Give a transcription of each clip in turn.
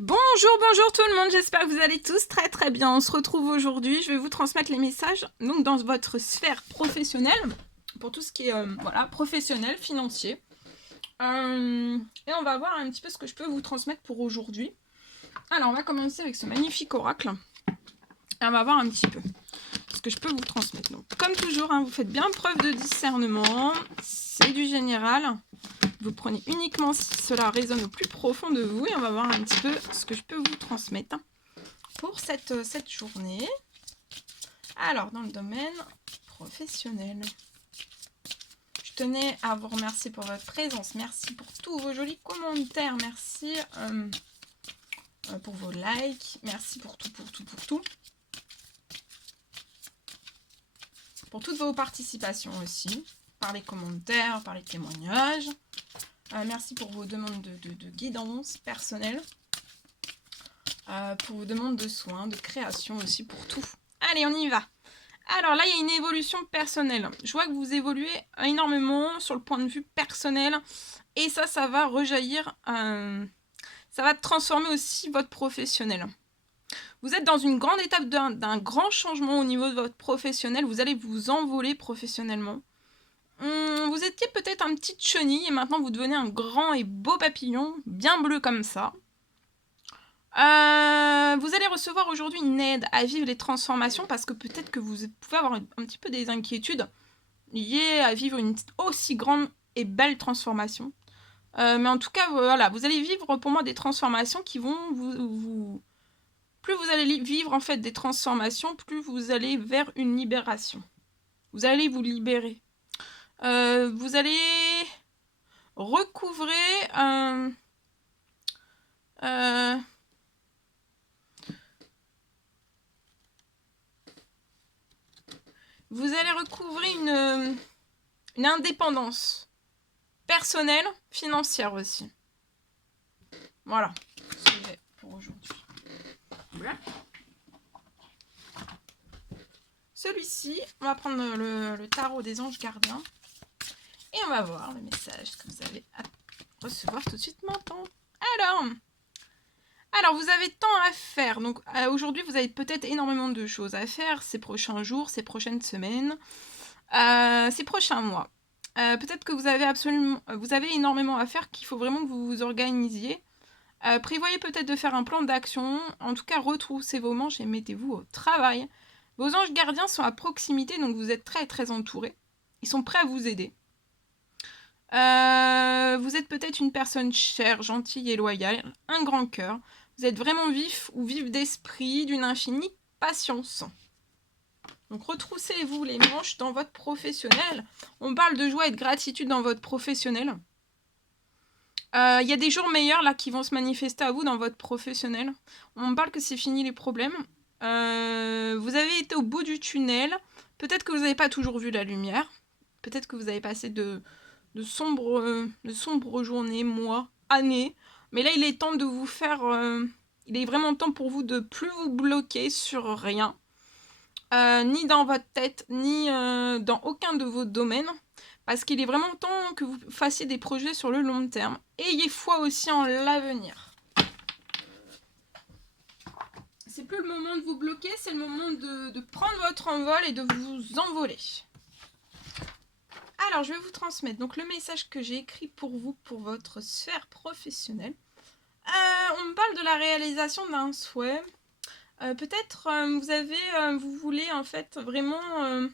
Bonjour tout le monde, j'espère que vous allez tous très très bien. On se retrouve aujourd'hui, je vais vous transmettre les messages donc dans votre sphère professionnelle, pour tout ce qui est voilà, professionnel, financier. Et on va voir un petit peu ce que je peux vous transmettre pour aujourd'hui. Alors on va commencer avec ce magnifique oracle. Et on va voir un petit peu ce que je peux vous transmettre. Donc, comme toujours, hein, vous faites bien preuve de discernement, c'est du général. Vous prenez uniquement si cela résonne au plus profond de vous et on va voir un petit peu ce que je peux vous transmettre pour cette journée. Alors, dans le domaine professionnel, je tenais à vous remercier pour votre présence. Merci pour tous vos jolis commentaires. Merci pour vos likes. Merci pour tout. Pour toutes vos participations aussi, par les commentaires, par les témoignages. Merci pour vos demandes de guidance personnelle. Pour vos demandes de soins, de création aussi, pour tout. Allez, on y va. Alors là, il y a une évolution personnelle. Je vois que vous évoluez énormément sur le point de vue personnel. Et ça va rejaillir. Ça va transformer aussi votre professionnel. Vous êtes dans une grande étape d'un grand changement au niveau de votre professionnel. Vous allez vous envoler professionnellement. Vous étiez peut-être un petit chenille et maintenant vous devenez un grand et beau papillon, bien bleu comme ça. Vous allez recevoir aujourd'hui une aide à vivre les transformations parce que peut-être que vous pouvez avoir un petit peu des inquiétudes liées à vivre une aussi grande et belle transformation. Mais en tout cas, voilà, vous allez vivre pour moi des transformations qui vont plus vous allez vivre en fait des transformations, plus vous allez vers une libération. Vous allez vous libérer. Vous allez recouvrer vous allez recouvrer une indépendance personnelle, financière aussi. Voilà ce que j'ai pour aujourd'hui. Voilà. Celui-ci, on va prendre le tarot des anges gardiens et on va voir le message que vous allez recevoir tout de suite maintenant. Alors, vous avez tant à faire. Donc, aujourd'hui, vous avez peut-être énormément de choses à faire ces prochains jours, ces prochaines semaines, ces prochains mois. Peut-être que vous avez énormément à faire, qu'il faut vraiment que vous vous organisiez. Prévoyez peut-être de faire un plan d'action. En tout cas, retroussez vos manches et mettez-vous au travail. Vos anges gardiens sont à proximité, donc vous êtes très très entourés. Ils sont prêts à vous aider. Vous êtes peut-être une personne chère, gentille et loyale, un grand cœur. Vous êtes vraiment vif ou vive d'esprit, d'une infinie patience. Donc retroussez-vous les manches dans votre professionnel. On parle de joie et de gratitude dans votre professionnel. Il y a des jours meilleurs là qui vont se manifester à vous dans votre professionnel. On parle que c'est fini les problèmes. Vous avez été au bout du tunnel. Peut-être que vous n'avez pas toujours vu la lumière. Peut-être que vous avez passé de sombres journées, mois, années. Mais là, il est temps de vous faire... il est vraiment temps pour vous de plus vous bloquer sur rien. Ni dans votre tête, ni dans aucun de vos domaines. Parce qu'il est vraiment temps que vous fassiez des projets sur le long terme. Ayez foi aussi en l'avenir. C'est plus le moment de vous bloquer, c'est le moment de prendre votre envol et de vous envoler. Alors, je vais vous transmettre donc le message que j'ai écrit pour vous, pour votre sphère professionnelle. On me parle de la réalisation d'un souhait. Peut-être vous voulez en fait vraiment vous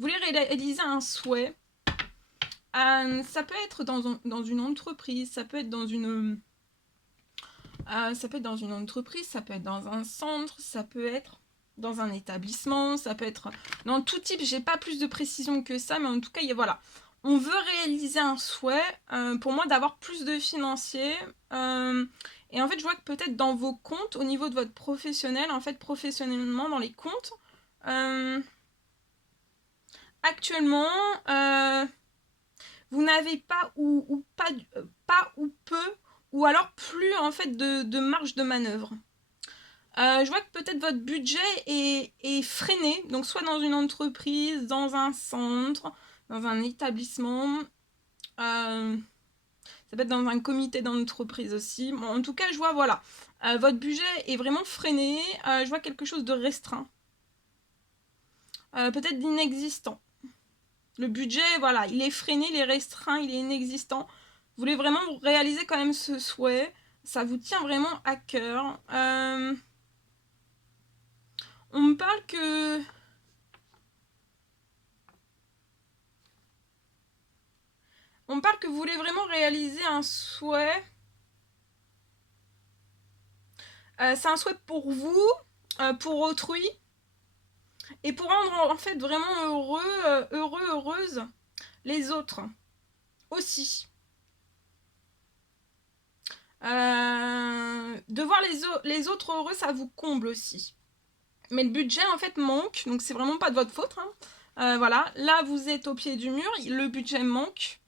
voulez réaliser un souhait. Ça peut être dans une entreprise, ça peut être dans une entreprise, ça peut être dans un centre, ça peut être dans un établissement, ça peut être dans tout type. J'ai pas plus de précision que ça, mais en tout cas, voilà. On veut réaliser un souhait, pour moi, d'avoir plus de financiers. Et en fait, je vois que peut-être dans vos comptes, au niveau de votre professionnel, en fait, professionnellement, dans les comptes, actuellement, vous n'avez pas ou pas ou peu, ou alors plus en fait de marge de manœuvre. Je vois que peut-être votre budget est freiné, donc soit dans une entreprise, dans un centre, dans un établissement. Ça peut être dans un comité d'entreprise aussi. Bon, en tout cas, je vois, voilà, votre budget est vraiment freiné. Je vois quelque chose de restreint. Peut-être d'inexistant. Le budget, voilà, il est freiné, il est restreint, il est inexistant. Vous voulez vraiment réaliser quand même ce souhait. Ça vous tient vraiment à cœur. On me parle que... On me parle que vous voulez vraiment réaliser un souhait. C'est un souhait pour vous, pour autrui, et pour rendre en fait vraiment heureuse les autres aussi. De voir les autres heureux, ça vous comble aussi. Mais le budget en fait manque, donc c'est vraiment pas de votre faute. Hein. Voilà, là vous êtes au pied du mur, le budget manque.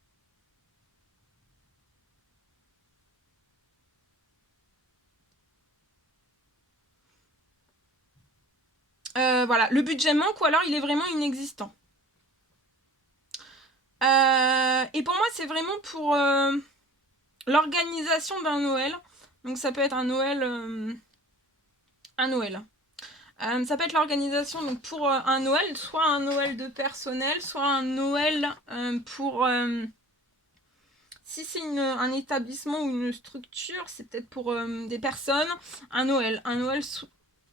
Voilà, le budget manque ou alors il est vraiment inexistant. Et pour moi, c'est vraiment pour l'organisation d'un Noël. Donc ça peut être un Noël. Un Noël. Ça peut être l'organisation donc pour un Noël, soit un Noël de personnel, soit un Noël pour... si c'est un établissement ou une structure, c'est peut-être pour des personnes, un Noël. Un Noël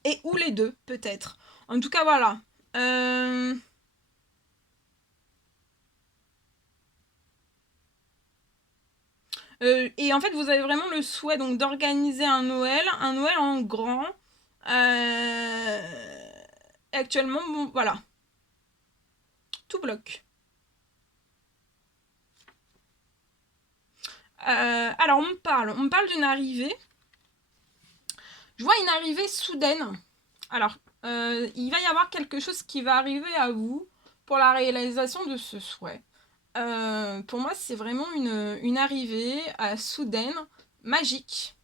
et ou les deux, peut-être. En tout cas, voilà. Et en fait, vous avez vraiment le souhait donc d'organiser un Noël en grand. Actuellement, bon, voilà, tout bloque. Alors, on me parle d'une arrivée. Je vois une arrivée soudaine. Alors, il va y avoir quelque chose qui va arriver à vous pour la réalisation de ce souhait. Pour moi, c'est vraiment une arrivée soudaine, magique.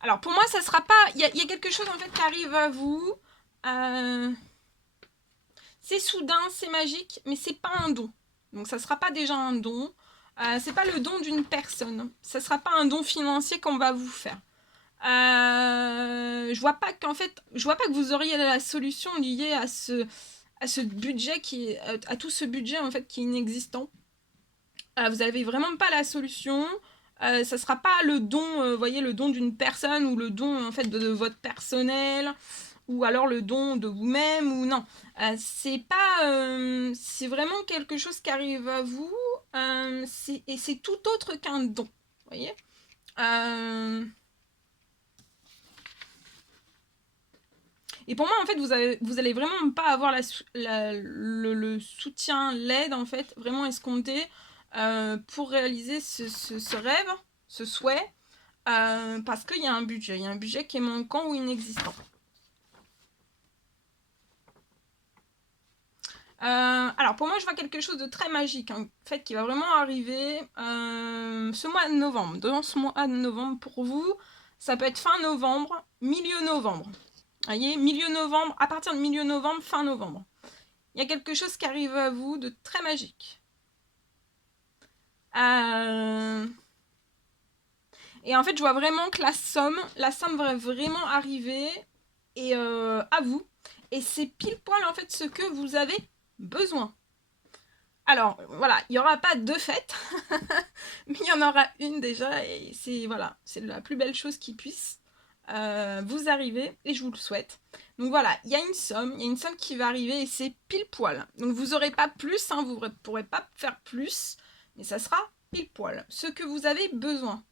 Alors, pour moi, ça sera pas... Il y a quelque chose, en fait, qui arrive à vous. C'est soudain, c'est magique, mais c'est pas un don. Donc, ça sera pas déjà un don. C'est pas le don d'une personne. Ça sera pas un don financier qu'on va vous faire. Je vois pas qu'en fait, je vois pas que vous auriez la solution liée à ce budget à tout ce budget en fait qui est inexistant. Vous avez vraiment pas la solution. Ça sera pas le don, voyez, le don d'une personne ou le don en fait de votre personnel ou alors le don de vous-même ou non. C'est pas, c'est vraiment quelque chose qui arrive à vous et c'est tout autre qu'un don, voyez. Et pour moi, en fait, vous allez vraiment pas avoir le soutien, l'aide, en fait, vraiment escompté pour réaliser ce rêve, ce souhait, parce qu'il y a un budget. Il y a un budget qui est manquant ou inexistant. Alors, pour moi, je vois quelque chose de très magique, en fait, qui va vraiment arriver ce mois de novembre. Dans ce mois de novembre, pour vous, ça peut être fin novembre, milieu novembre. Vous voyez, milieu novembre, à partir de milieu novembre, fin novembre. Il y a quelque chose qui arrive à vous de très magique. Et en fait, je vois vraiment que la somme va vraiment arriver et, à vous. Et c'est pile poil en fait ce que vous avez besoin. Alors, voilà, il n'y aura pas deux fêtes, mais il y en aura une déjà, et c'est voilà, c'est la plus belle chose qui puisse vous arriver, et je vous le souhaite. Donc voilà, il y a une somme qui va arriver, et c'est pile poil. Donc vous n'aurez pas plus, hein, vous ne pourrez pas faire plus, mais ça sera pile poil, ce que vous avez besoin.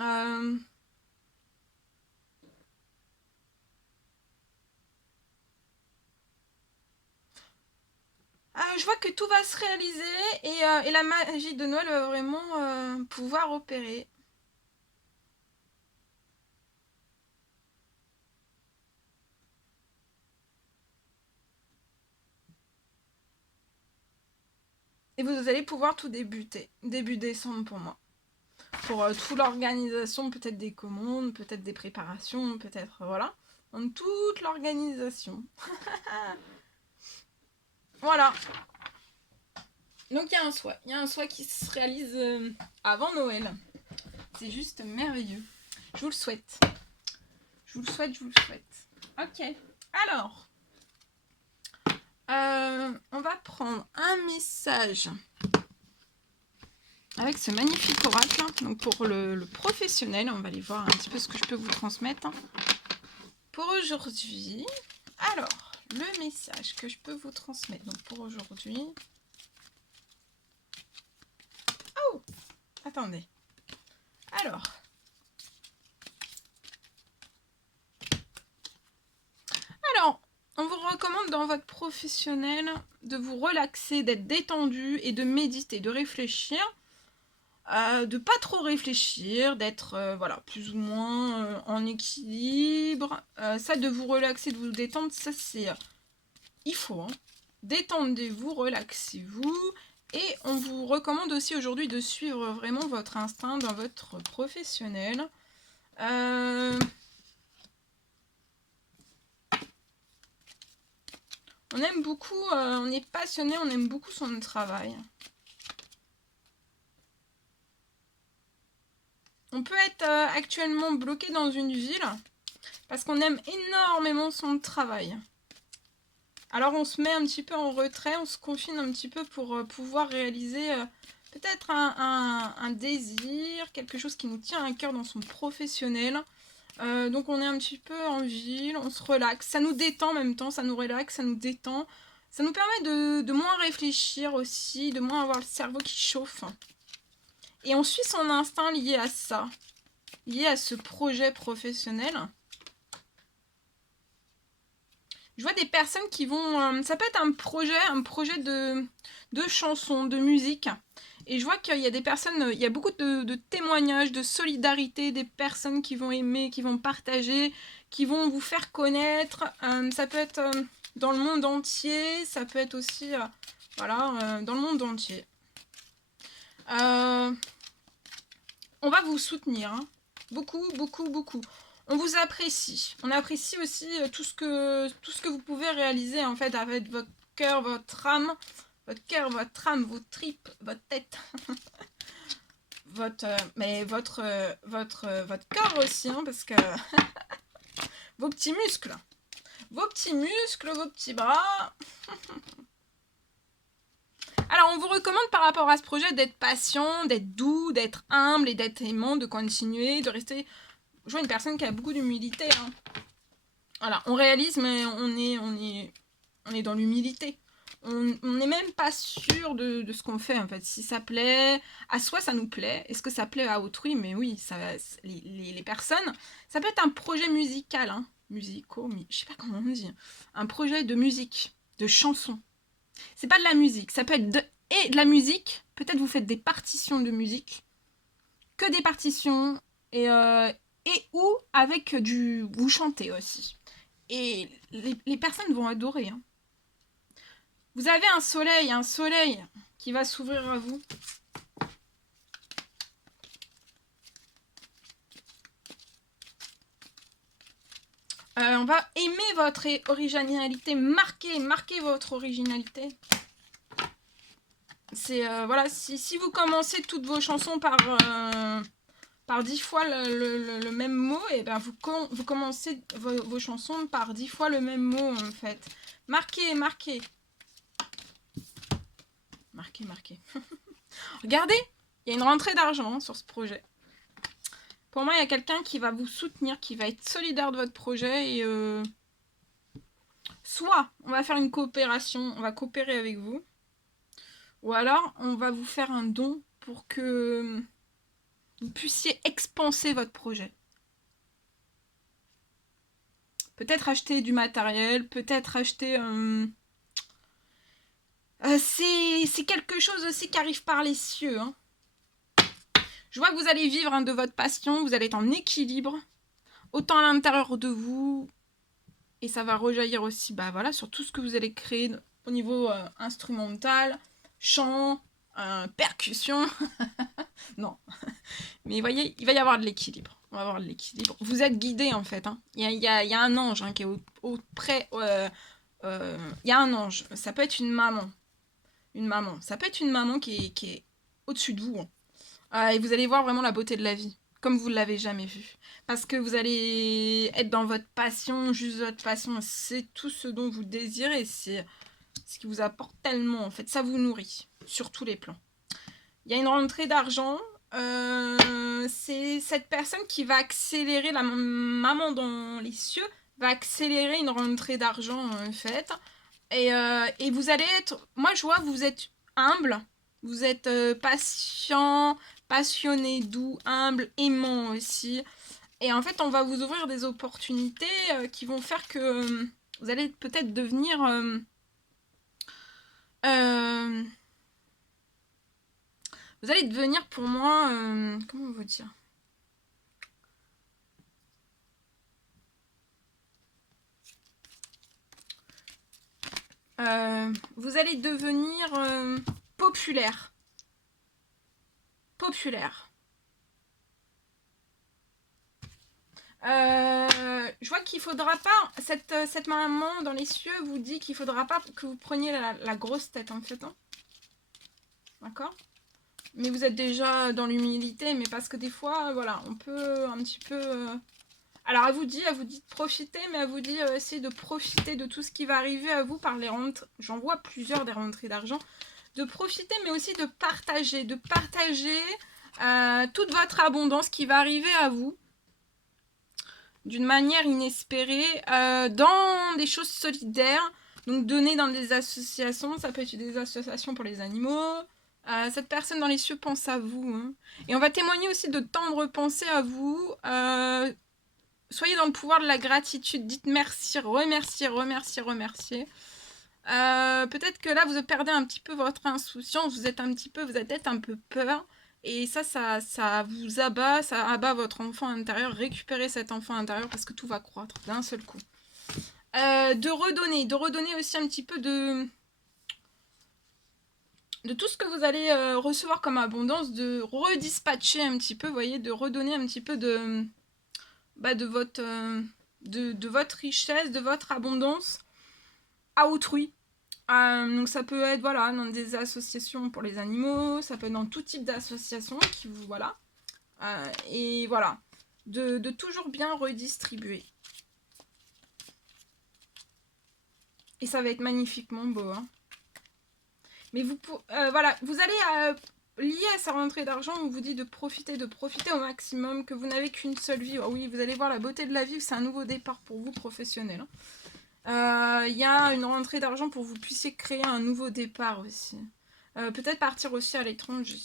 Euh, je vois que tout va se réaliser et la magie de Noël va vraiment pouvoir opérer. Et vous allez pouvoir tout débuter. Début décembre pour moi. Pour toute l'organisation, peut-être des commandes, peut-être des préparations, peut-être, voilà. Donc toute l'organisation. Voilà. Donc il y a un souhait. Il y a un souhait qui se réalise avant Noël. C'est juste merveilleux. Je vous le souhaite. Je vous le souhaite, je vous le souhaite. Ok. Alors, on va prendre un message avec ce magnifique oracle. Donc pour le professionnel, on va aller voir un petit peu ce que je peux vous transmettre. Pour aujourd'hui, alors, le message que je peux vous transmettre. Donc pour aujourd'hui... Oh, attendez. Alors... on vous recommande dans votre professionnel de vous relaxer, d'être détendu et de méditer, de réfléchir, de pas trop réfléchir, d'être voilà, plus ou moins en équilibre. Ça, de vous relaxer, de vous détendre, ça c'est... il faut, hein. Détendez-vous, relaxez-vous. Et on vous recommande aussi aujourd'hui de suivre vraiment votre instinct dans votre professionnel. On aime beaucoup, on est passionné, on aime beaucoup son travail. On peut être actuellement bloqué dans une ville parce qu'on aime énormément son travail. Alors on se met un petit peu en retrait, on se confine un petit peu pour pouvoir réaliser peut-être un désir, quelque chose qui nous tient à cœur dans son professionnel. Donc on est un petit peu en ville, on se relaxe, ça nous détend en même temps, ça nous relaxe, ça nous détend. Ça nous permet de moins réfléchir aussi, de moins avoir le cerveau qui chauffe. Et on suit son instinct lié à ça, lié à ce projet professionnel. Je vois des personnes qui vont... ça peut être un projet de chansons, de musique. Et je vois qu'il y a des personnes, il y a beaucoup de témoignages, de solidarité, des personnes qui vont aimer, qui vont partager, qui vont vous faire connaître. Ça peut être dans le monde entier, ça peut être aussi, voilà, dans le monde entier. On va vous soutenir, hein. Beaucoup, beaucoup, beaucoup. On vous apprécie. On apprécie aussi tout ce que vous pouvez réaliser en fait avec votre cœur, votre âme. Votre cœur, votre âme, vos tripes, votre tête. votre corps aussi, hein, parce que vos petits muscles. Vos petits bras. Alors, on vous recommande par rapport à ce projet d'être patient, d'être doux, d'être humble et d'être aimant, de continuer, de rester... Je vois une personne qui a beaucoup d'humilité. Hein. Voilà, on réalise, mais on est dans l'humilité. On n'est même pas sûr de ce qu'on fait, en fait. Si ça plaît, à soi, ça nous plaît. Est-ce que ça plaît à autrui? Mais oui, ça, les personnes... Ça peut être un projet musical, hein. Musico, je sais pas comment on dit. Un projet de musique, de chanson. C'est pas de la musique, ça peut être de la musique. Peut-être vous faites des partitions de musique. Que des partitions. Et ou avec du... Vous chantez aussi. Et les personnes vont adorer. Hein. Vous avez un soleil qui va s'ouvrir à vous. On va aimer votre originalité, marquer votre originalité. C'est voilà, si vous commencez toutes vos chansons par 10 fois le même mot, et ben vous commencez vos chansons par 10 fois le même mot en fait. Marquez. Regardez, il y a une rentrée d'argent sur ce projet. Pour moi, il y a quelqu'un qui va vous soutenir, qui va être solidaire de votre projet et soit on va faire une coopération, on va coopérer avec vous, ou alors on va vous faire un don pour que vous puissiez expanser votre projet. Peut-être acheter du matériel, peut-être acheter... c'est quelque chose aussi qui arrive par les cieux. Hein. Je vois que vous allez vivre de votre passion, vous allez être en équilibre, autant à l'intérieur de vous, et ça va rejaillir aussi voilà, sur tout ce que vous allez créer au niveau instrumental, chant, percussion. Non. Mais vous voyez, il va y avoir de l'équilibre. On va avoir de l'équilibre. Vous êtes guidé en fait. Hein. Il y a un ange hein, qui est près. Il y a un ange. Ça peut être une maman. Une maman. Ça peut être une maman qui est au-dessus de vous. Hein. Et vous allez voir vraiment la beauté de la vie. Comme vous ne l'avez jamais vue. Parce que vous allez être dans votre passion, juste votre passion. C'est tout ce dont vous désirez. C'est ce qui vous apporte tellement en fait. Ça vous nourrit. Sur tous les plans. Il y a une rentrée d'argent. C'est cette personne qui va accélérer, la maman dans les cieux, va accélérer une rentrée d'argent en fait. Et vous allez être, moi je vois, vous êtes humble, vous êtes patient, passionné, doux, humble, aimant aussi. Et en fait, on va vous ouvrir des opportunités qui vont faire que vous allez peut-être devenir... vous allez devenir pour moi... comment on va dire vous allez devenir populaire. Populaire. Je vois qu'il faudra pas... Cette maman dans les cieux vous dit qu'il faudra pas que vous preniez la grosse tête en fait. Hein. D'accord ? Mais vous êtes déjà dans l'humilité, mais parce que des fois, voilà, on peut un petit peu... Alors, elle vous dit de profiter, mais elle vous dit essayer de profiter de tout ce qui va arriver à vous par les rentrées. J'en vois plusieurs des rentrées d'argent. De profiter, mais aussi de partager. De partager toute votre abondance qui va arriver à vous d'une manière inespérée dans des choses solidaires. Donc, donner dans des associations. Ça peut être des associations pour les animaux. Cette personne dans les cieux pense à vous. Hein. Et on va témoigner aussi de tendres pensées à vous. Soyez dans le pouvoir de la gratitude. Dites merci, remerciez, remerciez, remerciez. Peut-être que là, vous perdez un petit peu votre insouciance. Vous avez peut-être un peu peur. Et ça vous abat, ça abat votre enfant intérieur. Récupérez cet enfant intérieur parce que tout va croître d'un seul coup. De redonner aussi un petit peu de tout ce que vous allez recevoir comme abondance, de redispatcher un petit peu, vous voyez, de redonner un petit peu de votre richesse, de votre abondance à autrui. Donc ça peut être voilà, dans des associations pour les animaux, ça peut être dans tout type d'associations qui vous voilà. Et voilà, de toujours bien redistribuer. Et ça va être magnifiquement beau. Hein. Mais voilà, vous allez lié à sa rentrée d'argent, on vous dit de profiter au maximum, que vous n'avez qu'une seule vie. Oh oui, vous allez voir la beauté de la vie, c'est un nouveau départ pour vous, professionnel. Il y a une rentrée d'argent pour que vous puissiez créer un nouveau départ aussi. Peut-être partir aussi à l'étranger.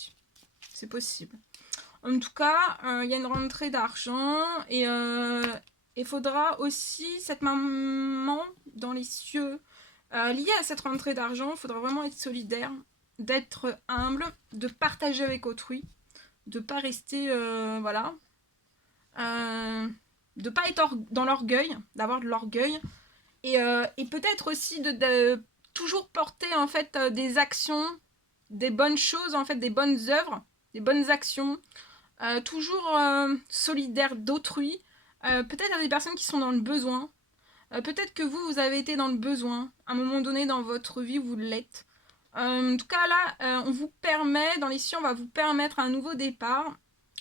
C'est possible. En tout cas, il y a une rentrée d'argent et il faudra aussi, cette maman dans les cieux, liée à cette rentrée d'argent, il faudra vraiment être solidaire, d'être humble, de partager avec autrui, de pas rester, voilà, de pas être dans l'orgueil, d'avoir de l'orgueil, et peut-être aussi de toujours porter en fait des actions, des bonnes choses, en fait des bonnes œuvres, des bonnes actions, toujours solidaire d'autrui, peut-être à des personnes qui sont dans le besoin. Peut-être que vous avez été dans le besoin, à un moment donné dans votre vie, vous l'êtes. En tout cas, là, on vous permet, dans les cieux, on va vous permettre un nouveau départ.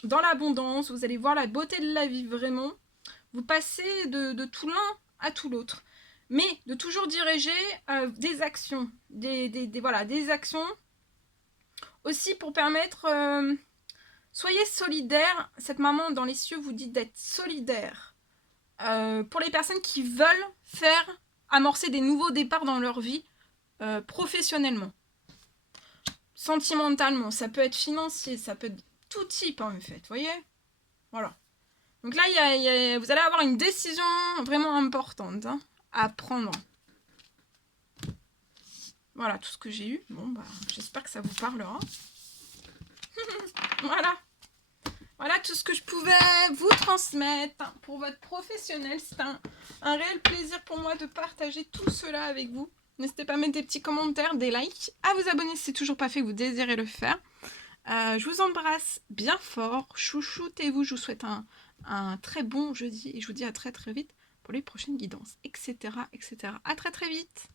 Dans l'abondance, vous allez voir la beauté de la vie, vraiment. Vous passez de tout l'un à tout l'autre. Mais de toujours diriger des actions. Voilà, des actions aussi pour permettre... soyez solidaires. Cette maman dans les cieux vous dit d'être solidaire. Pour les personnes qui veulent amorcer des nouveaux départs dans leur vie professionnellement, sentimentalement, ça peut être financier, ça peut être tout type en fait, vous voyez, voilà. Donc là, vous allez avoir une décision vraiment importante hein, à prendre. Voilà tout ce que j'ai eu. Bon, bah, j'espère que ça vous parlera. Voilà. Voilà tout ce que je pouvais vous transmettre pour votre professionnel. C'est un réel plaisir pour moi de partager tout cela avec vous. N'hésitez pas à mettre des petits commentaires, des likes, à vous abonner si c'est toujours pas fait, que vous désirez le faire. Je vous embrasse bien fort, chouchoutez-vous, je vous souhaite un très bon jeudi et je vous dis à très très vite pour les prochaines guidances, etc. etc. À très très vite.